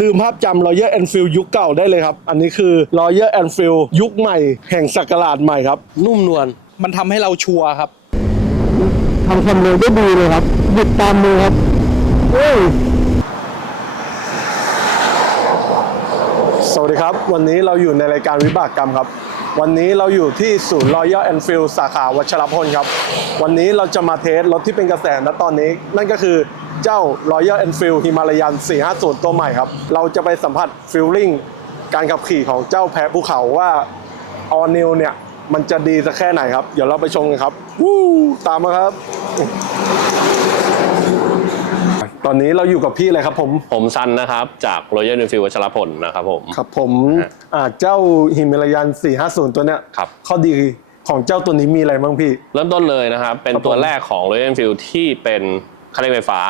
ลืมภาพจำ Royal Enfield ยุคเก่าได้เลยครับ อันนี้คือ Royal Enfield ยุคใหม่ แห่งศักราชใหม่ครับ นุ่มนวลมันทำให้เราชัวร์ครับ ทำความเร็วได้ดีเลยครับหยุดตามมือครับเฮ้ยสวัสดีครับ วันนี้เราอยู่ในรายการวิบากกรรมครับ วันนี้เราอยู่ที่ศูนย์ Royal Enfield สาขาวัชรพลครับ วันนี้เราจะมาเทสรถที่เป็นกระแสณตอนนี้ นั่นก็คือ เจ้า Royal Enfield Himalayan 450 ตัวใหม่ครับ เราจะไปสัมผัสฟิลลิ่งการขับขี่ของเจ้าแพะภูเขาว่า All New เนี่ย มันจะดีสักแค่ไหนครับ เดี๋ยวเราไปชมกันครับวู้ตามมาครับ ตอนนี้เราอยู่กับพี่เลยครับผม ผมซันนะครับ จาก Royal Enfield วัชรพลนะครับผม ครับผมอ่าเจ้าฮิมาลายัน450 ตัวเนี้ยครับ ข้อดีของเจ้าตัวนี้มีอะไรบ้างพี่ เริ่มต้นเลยนะครับ เป็นครับผม ตัวแรกของ Royal Enfield ที่เป็น คันเร่งไฟฟ้า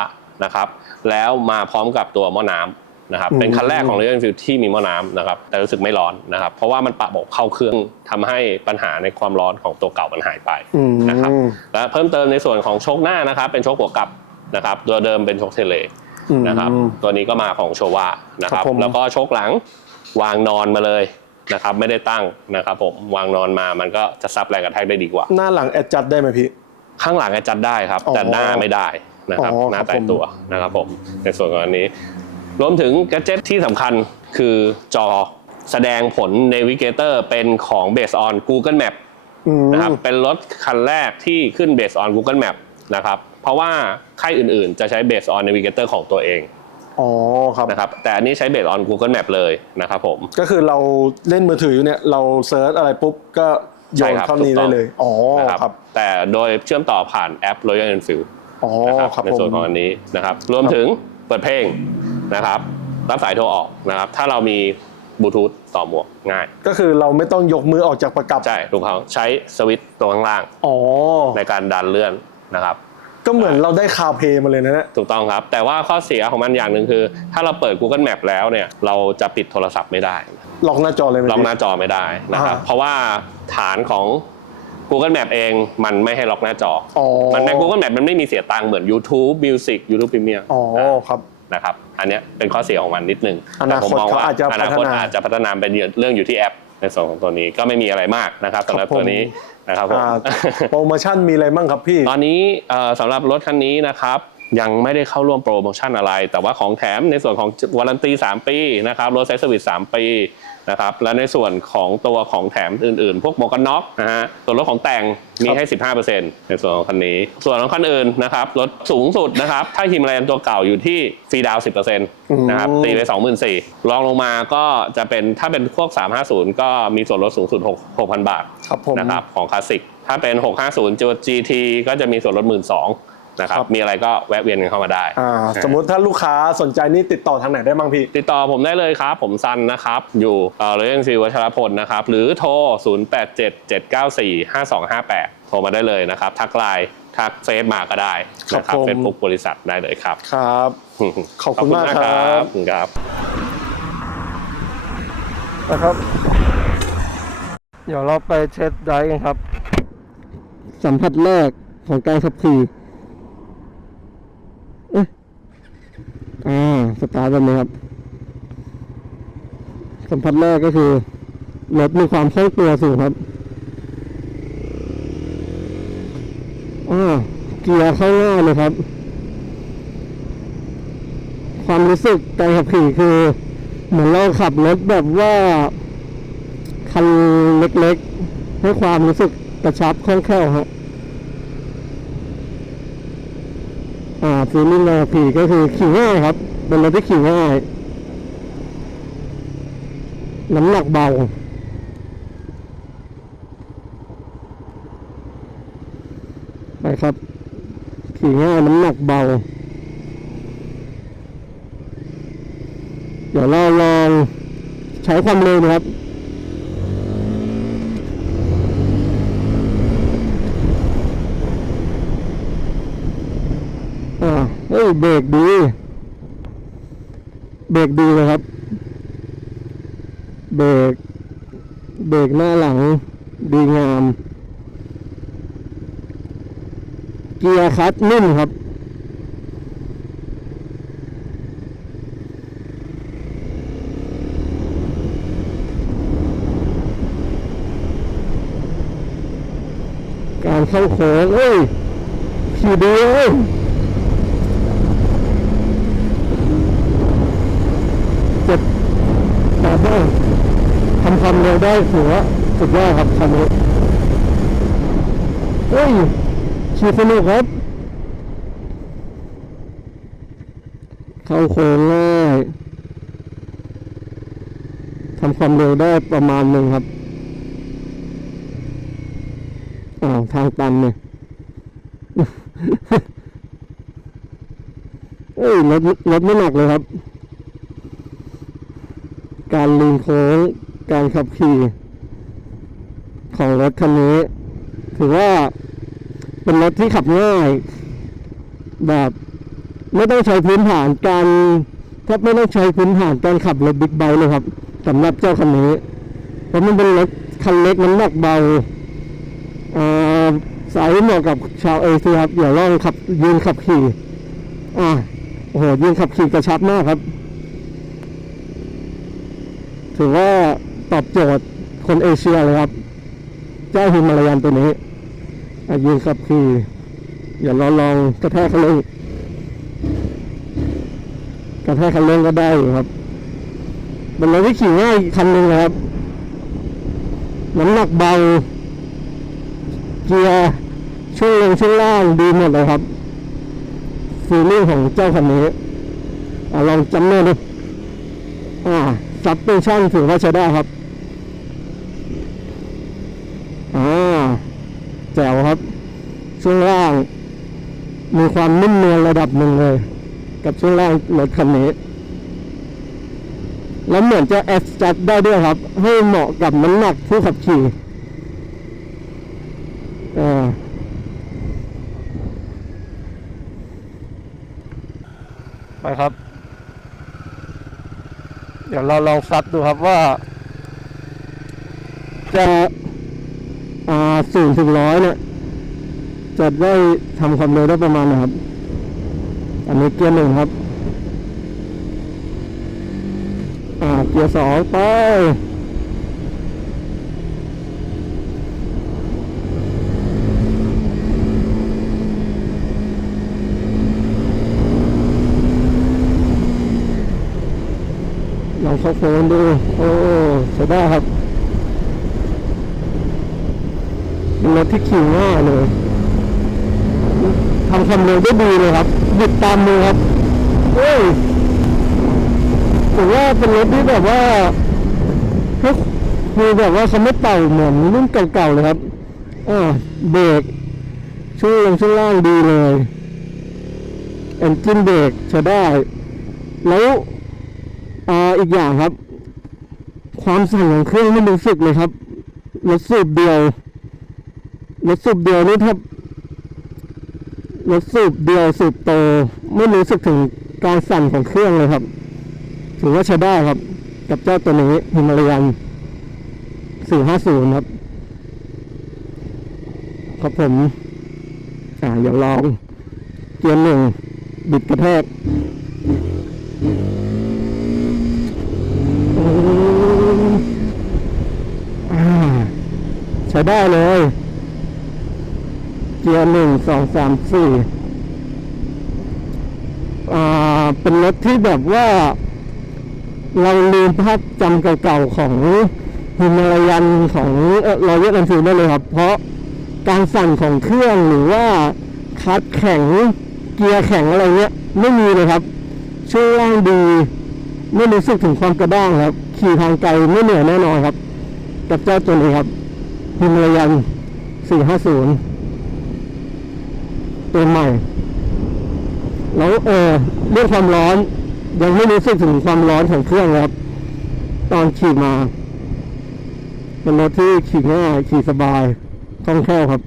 นะครับแล้วมาพร้อมกับตัวหม้อน้ำนะครับเป็นคันแรกของ Royal Enfield ที่มีหม้อน้ำนะครับแต่รู้สึกไม่ร้อนนะครับเพราะว่ามันปรับระบบเข้าเครื่องทำให้ปัญหาในความร้อนของตัวเก่ามันหายไปอืมนะครับและเพิ่มเติมในส่วนของโชคหน้านะครับเป็นโชคหัวกลับนะครับตัวเดิมเป็นโชคเทเลอืมนะครับตัวนี้ก็มาของโชวานะคครัรับบผมแล้วก็โชคหลังวางนอนมาเลยนะครับไม่ได้ตั้งนะครับผมวางนอนมามันก็จะซับแรงกระแทกได้ดีกว่า หน้าหลังแอดจัดได้ไหมพี่ ข้างหลังอะจัดได้ครับอ๋อแต่หน้าไม่ได้ นะครับอ๋อหน้าครับแต่ผมตัวนะครับผมในส่วนของอันนี้ รวมถึงแกดเจ็ตที่สำคัญคือจอแสดงผล Navigator เป็นของ Based on Google Map อืม นะครับเป็นรถคันแรกที่ขึ้น Based on Google Map นะครับเพราะว่าค่ายอื่นๆ จะใช้ Based on Navigator ของตัวเองอ๋อครับนะครับแต่อันนี้ใช้ Based on Google Map เลยนะครับผม ก็คือเราเล่นมือถืออยู่เนี่ยเราเซิร์ชอะไรปุ๊บก็โยใช่นครับเข้านี้ถูกต้ได้อง เลย อ๋อนะครับ ครับ แต่โดยเชื่อมต่อผ่านแอป Royal Enfield อ๋อ นะครับครับในผมส่วนของอันนี้นะครับรวมถึงเปิดเพลงนะครับ รับสายโทรออกนะครับ ถ้าเรามีบลูทูธต่อหมวกง่าย ก็คือเราไม่ต้องยกมือออกจากประกับใช่ถูกเขาใช้สวิตช์ตัวข้างล่างอ๋อในการดันเลื่อนนะครับ ก็เหมือนเราได้คาเพย์มาเลยนะเนี่ยถูกต้องครับ แต่ว่าข้อเสียของมันอย่างหนึ่งคือ ถ้าเราเปิด Google Map แล้วเนี่ย เราจะปิดโทรศัพท์ไม่ได้ ล็อกหน้าจอเลยไหมล็อกพี่หน้าจอไม่ได้นะครับอ่าเพราะว่าฐานของ Google Map เองมันไม่ให้ล็อกหน้าจออ๋อมันใน Google Map มันไม่มีเสียตังค์เหมือน YouTube Music YouTube Premium อ๋อครับ นะครับ อันเนี้ยเป็นข้อเสียของมันนิดนึงอนาคตแต่ผมมองว่าเขาอาจจะอนาคตพัฒนาอาจจะพัฒนาเป็นเรื่องอยู่ที่แอป ในส่วนของตัวนี้ก็ไม่มีอะไรมากนะครับสำหรับครับผม ตัวนี้นะครับผม อ่าโปรโมชั่นมีอะไรบ้างครับพี่ ตอนนี้เอ่อสำหรับรถคันนี้นะครับ ยังไม่ได้เข้าร่วมโปรโมชั่นอะไร แต่ว่าของแถมในส่วนของวารันตี 3 ปีนะครับรถไซส์สวิต3ปีนะครับและในส่วนของตัวของแถมอื่นๆ พวกหมวกกันน็อกนะฮะส่วนลดของแต่งมีให้ 15%ในส่วนของคันนี้ ส่วนของคันอื่นนะครับรถสูงสุดนะครับถ้าฮิมแลนตัวเก่าอยู่ที่ฟรีดาวน์10%นะครับตีไป 24,000รองลงมาก็จะเป็นถ้าเป็นพวก 350 ก็มีส่วนลดสูงสุด 6 6,000 บาทครับผมนะครับของคลาสสิกถ้าเป็น 650ตัว GT ก็จะมีส่วนลด 1 2 0 0 0 นะครับครับ มีอะไรก็แวะเวียนกันเข้ามาได้ อ่าสมมุติถ้าลูกค้าสนใจนี่ติดต่อทางไหนได้บ้างพี่ ติดต่อผมได้เลยครับ ผมซันนะครับ อยู่เอ่อเรนฟิววัชรพลนะครับ หรือโทร 0877945258 โทรมาได้เลยนะครับ ทักไลน์ทักเฟซมาก็ได้นะคครัรับบผมเฟซบุ๊กบริษัทได้เลยครับ ครับ ขอบคุณมากครับขอบคุณครับนะครับเดี๋ยวเราไปเทสไดรฟ์กันครับ สัมผัสแรกของการขับขี่เอ๊ะ อ่าสตาร์ทแบบนี้ครับ สัมผัสแรกก็คือรถมีความคล่องตัวสูงครับอ่าเกียร์เข้าง่ายเลยครับ ความรู้สึกการขับขี่คือ เหมือนเราขับรถแบบว่าคันเล็กๆ ให้ความรู้สึกกระชับคล่องแคล่วฮะ อ่าฟีลลิ่งการขับขี่ก็คือขี่ง่ายครับ เป็นรถที่ขี่ง่าย น้ำหนักเบาไปครับ ขี่ง่ายน้ำหนักเบา เดี๋ยวเราลองใช้ความเร็วนะครับ เบรกดี เบรกดีเลยครับ เบรก เบรกหน้าหลัง ดีงาม เกียร์คัดนุ่มครับการเข้าโค้งเอ้ยขี่ดีเอ้ย ได้ทำความเร็วได้ถือว่าสุดยอดครับคันนี้เฮ้ยขี่สนุกครับ เข้าโค้งง่ายทำความเร็วได้ประมาณหนึ่งครับอ้าวทางตันเนี่ยเอ้ยรถรถไม่หนักเลยครับ การลีนโค้งการขับขี่ของรถคันนี้ ถือว่าเป็นรถที่ขับง่าย แบบไม่ต้องใช้พื้นฐานการแทบไม่ต้องใช้พื้นฐานการขับรถบิ๊กไบค์เลยครับสำหรับเจ้าคันนี้เพราะมันเป็นรถคันเล็กน้ำหนักเบาเอ่อสายเหมาะกับชาวเอเชียครับอย่าลองขับยืนขับขี่อ่าโอ้โหยืนขับขี่กระชับมากครับ ถือว่าตอบโจทย์คนเอเชียเลยครับ เจ้าฮิมาลายันตัวนี้อะยืนขับขี่อย่าลองลองกระแทกคันเร่งกระแทกคันเร่งก็ได้อยู่ครับเป็นรถที่ขี่ง่ายคันหนึ่งเลยครับ น้ำหนักเบา เกียร์ช่วงลงช่วงล่างดีหมดเลยครับฟีลลิ่งของเจ้าคันนี้อลองจำเนื้อดู ซับเป็นชั่นถือว่าใช้ได้ครับอ่าแจ๋วครับ ช่วงล่าง มีความนุ่มนวลระดับหนึ่งเลย กับช่วงล่างรถคันนี้ แล้วเหมือนจะแอดจัดได้ด้วยครับ ให้เหมาะกับน้ำหนักผู้ขับขี่อ่าไปครับ เดี๋ยวเราลองซัดดูครับว่าจะศูนย์ถึงร้อยเนี่ยจะได้ทำความเร็วได้ประมาณนะครับ อันนี้เกียร์หนึ่งครับ อ่า เกียร์สองไป เขาโฟนดู โอ้ใช้ได้ครับเป็นรถที่ขี่ง่ายเลยทำความเร็วได้ดีเลยครับหยุดตามมือครับเฮ้ยผมว่าเป็นรถที่แบบว่าคือแบบว่าเขาไม่เต่าเหมือนรุ่นเก่าๆเลยครับอ่าเบรกช่วงลงช่วงล่างดีเลย เอนจินเบรกใช้ได้ แล้ว อ่าอีกอย่างครับ ความสั่นของเครื่องไม่รู้สึกเลยครับรถสูบเดียวรถสูบเดียวนี่ถ้ารถสูบเดียวสูบโตไม่รู้สึกถึงการสั่นของเครื่องเลยครับ ถือว่าใช้ได้ครับ กับเจ้าตัวนี้ฮิมาลายัน450 ครับครับผม อ่าอย่าลอง เกียร์หนึ่งบิดกระแทกโอ้อ่าใช้ได้เลย เกียร์หนึ่งสองสามสี่อ่าเป็นรถที่แบบว่า เราลืมภาพจำเก่าๆของฮิมาลายันของรอยเยอร์แอนฟิลได้เลยครับ เพราะการสั่นของเครื่องหรือว่าคัดแข็งเกียร์แข็งอะไรเงี้ย ไม่มีเลยครับ ช่วงล่างดี ไม่รู้สึกถึงความกระด้างครับ ขี่ทางไกลไม่เหนื่อยแน่นอนครับ กับเจ้าตัวนี้ครับ ฮิมาลายัน 450 ตัวใหม่ แล้วเออเรื่องความร้อน ยังไม่รู้สึกถึงความร้อนของเครื่องครับ ตอนขี่มา เป็นรถที่ขี่ง่าย ขี่สบายคล่องแคล่วครับ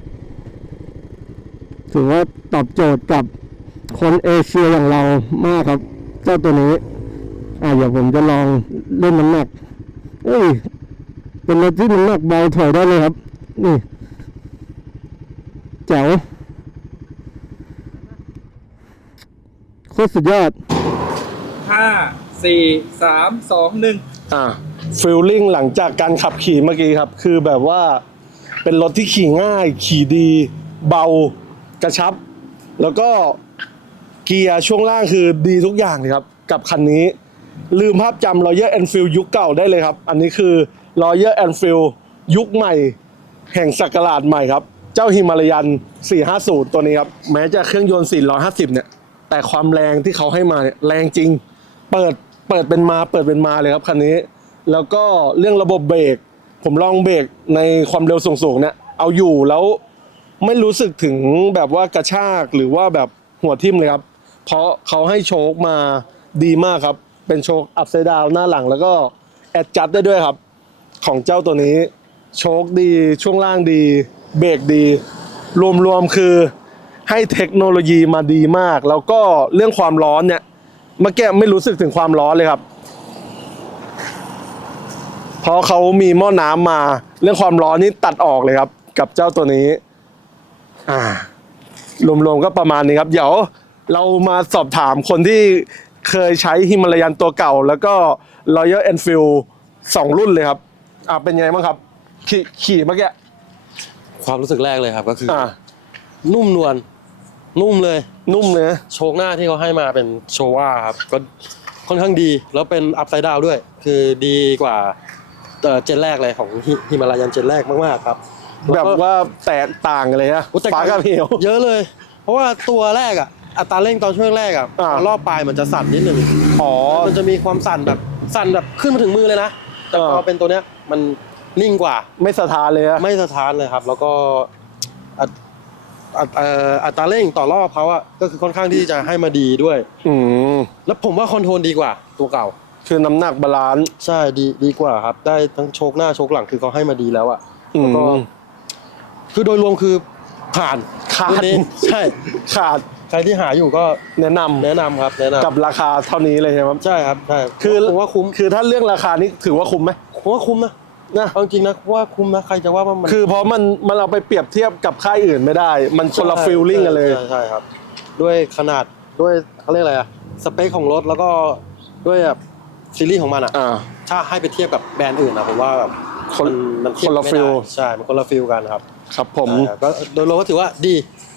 ถือว่าตอบโจทย์กับคนเอเชียอย่างเรามากครับ เจ้าตัวนี้ อ่าเดี๋ยวผมจะลองเล่นน้ำหนักเอ้ย เป็นรถที่น้ำหนักเบาถอยได้เลยครับ นี่แจ๋วโคตรสุดยอด ห้าสี่สามสองหนึ่งอ่าฟิลลิ่งหลังจากการขับขี่เมื่อกี้ครับ คือแบบว่าเป็นรถที่ขี่ง่าย ขี่ดี เบากระชับ แล้วก็เกียร์ช่วงล่างคือดีทุกอย่างเลยครับ กับคันนี้ ลืมภาพจำ Royal Enfield ยุคเก่าได้เลยครับ อันนี้คือ Royal Enfield ยุคใหม่ แห่งศักราชใหม่ครับ เจ้าฮิมาลายัน 450 ตัวนี้ครับ แม้จะเครื่องยนต์ 450 เนี่ย แต่ความแรงที่เขาให้มาเนี่ยแรงจริง เปิดเปิดเป็นมาเปิดเป็นมาเลยครับคันนี้ แล้วก็เรื่องระบบเบรกผมลองเบรกในความเร็วสูงๆเนี่ยเอาอยู่แล้วไม่รู้สึกถึงแบบว่ากระชากหรือว่าแบบหัวทิ่มเลยครับ เพราะเขาให้โชคมาดีมากครับ เป็นโชคอัพไซด์ดาวหน้าหลังแล้วก็แอดจัดได้ด้วยครับ ของเจ้าตัวนี้ โชคดีช่วงล่างดี เบรกดี รวมๆคือให้เทคโนโลยีมาดีมาก แล้วก็เรื่องความร้อนเนี่ยเมื่อกี้ไม่รู้สึกถึงความร้อนเลยครับ เพราะเขามีหม้อน้ำมา เรื่องความร้อนนี่ตัดออกเลยครับ กับเจ้าตัวนี้ อ่ารวมๆก็ประมาณนี้ครับ เดี๋ยวเรามาสอบถามคนที่เคยใช้ฮิมาลายันตัวเก่า แล้วก็ Royal Enfield สองรุ่นเลยครับ อ่าเป็นไงบ้างครับ ขี่ขี่เมื่อกี้ความรู้สึกแรกเลยครับก็คือออ่านุ่มนวลนุ่มเลย นุ่มเลยนะโชคหน้าที่เขาให้มาเป็นโชว่าครับก็ค่อนข้างดีแล้วเป็นอัพไซด์ดาวด้วย คือดีกว่าเอ่อเจนแรกเลยของฮิฮิมาลายันเจนแรกมากๆครับแบบว่าแตกต่างกันเลยนะโอ้แต่ฟ้ากับเหว เยอะเลย เพราะว่าตัวแรกอะอัตราเร่งตอนช่วงแรกอะอ่าตอนรอบปลายมันจะสั่นนิดนึงอ๋อมันจะมีความสั่นแบบสั่นแบบขึ้นมาถึงมือเลยนะ แต่พออ่าเป็นตัวเนี้ยมันนิ่งกว่า ไม่สะท้านเลยนะไม่สะท้านเลยครับ แล้วก็อัตอัตเอ่ออัตราเร่งต่อรอบเขาอะก็คือค่อนข้างที่จะให้มาดีด้วย อืมแล้วผมว่าคอนโทรลดีกว่า ตัวเก่า คือน้ำหนักบาลานซ์ใช่ดีดีกว่าครับ ได้ทั้งโชคหน้าโชคหลังคือเขาให้มาดีแล้วอะอืแล้วมก็คือโดยรวมคือผ่านขาดรุ่นนี้ใช่ ขาด ใครที่หาอยู่ก็แนะนำแนะนำครับแนะนำกับราคาเท่านี้เลยใช่ไหมครับ ใช่ครับใช่คือ ผมว่าคุ้มคือถ้าเรื่องราคานี่ถือว่าคุ้มไหม ผมว่าคุ้มนะนะ เอาจริงนะว่าคุ้มนะใครจะว่าว่ามันคือเพราะมันมันเอาไปเปรียบเทียบกับค่ายอื่นไม่ได้ มันคนละฟิลลิ่งกันเลย ใช่ใช่ครับ ด้วยขนาดด้วยเขาเรียกอะไรอะสเปคของรถแล้วก็ด้วยแบบซีรีส์ของมันอะอ่า ถ้าให้ไปเทียบกับแบรนด์อื่นอะผมว่าแบบคนมันมันเทียบคนละไม่ฟิล ได้ใช่มันคนละฟิลกันครับ ครับผมใช่ครับก็โดยรวมก็ถือว่าดี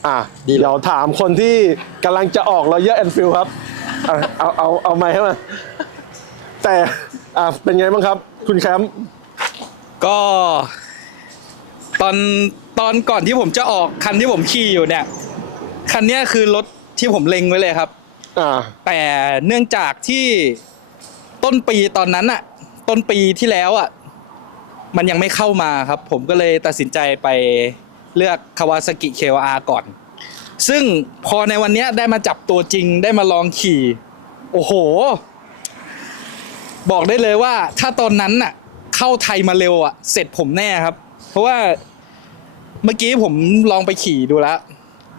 อะดีเลย เดี๋ยวถามคนที่กำลังจะออกเราเยอะแอนฟิลครับอะเอาเอาเอาไม้ให้มาแต่อะเป็นไงบ้างครับ คุณแคมป์ก็ ตอนตอนก่อนที่ผมจะออกคันที่ผมขี่อยู่เนี่ย คันเนี้ยคือรถที่ผมเล็งไว้เลยครับ อ่า แต่เนื่องจากที่ต้นปีตอนนั้นอะต้นปีที่แล้วอะ มันยังไม่เข้ามาครับ ผมก็เลยตัดสินใจไปเลือกคาวาซากิเคออาก่อน ซึ่งพอในวันเนี้ยได้มาจับตัวจริงได้มาลองขี่ โอ้โห บอกได้เลยว่าถ้าตอนนั้นน่ะ เข้าไทยมาเร็วอะ เสร็จผมแน่ครับ เพราะว่าเมื่อกี้ผมลองไปขี่ดูแล้ว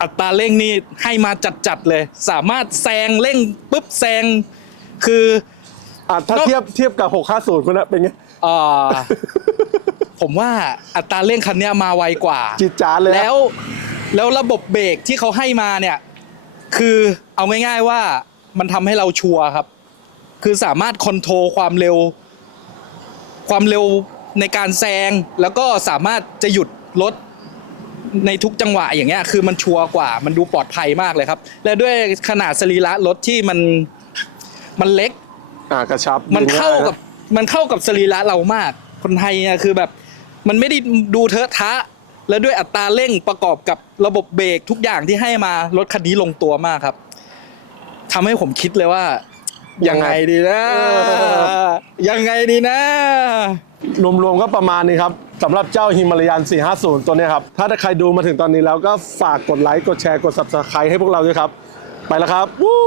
อัตราเร่งนี่ให้มาจัดๆเลย สามารถแซงเร่งปุ๊บแซงคือ อะถ้านอกเทียบเทียบกับ 650คุณนะเป็นไง เอ่อ ผมว่าอัตราเร่งคันเนี้ยมาไวกว่า จิตจานเลยนะ แล้วแล้วระบบเบรกที่เขาให้มาเนี่ย คือเอาง่ายๆว่ามันทำให้เราชัวร์ครับ คือสามารถคอนโทรลความเร็ว ความเร็วในการแซง แล้วก็สามารถจะหยุดรถในทุกจังหวะอย่างเงี้ย คือมันชัวร์กว่า มันดูปลอดภัยมากเลยครับ และด้วยขนาดสรีระรถที่มันมันเล็ก อ่ากระชับมันดึงง่ยเข้ากับนะ มันเข้ากับสรีระเรามาก คนไทยอะคือแบบ มันไม่ได้ดูเทอะทะ แล้วด้วยอัตราเร่งประกอบกับระบบเบรกทุกอย่างที่ให้มารถคันนี้ลงตัวมากครับทำให้ผมคิดเลยว่ายังไงดีนะยังไงดีนะ รวมๆก็ประมาณนี้ครับสำหรับเจ้าฮิมาลายัน 450 ตัวเนี้ยครับ ถ้าใครดูมาถึงตอนนี้แล้วก็ฝากกดไลค์ กดแชร์ กด subscribe ให้พวกเราด้วยครับ ไปแล้วครับ วู้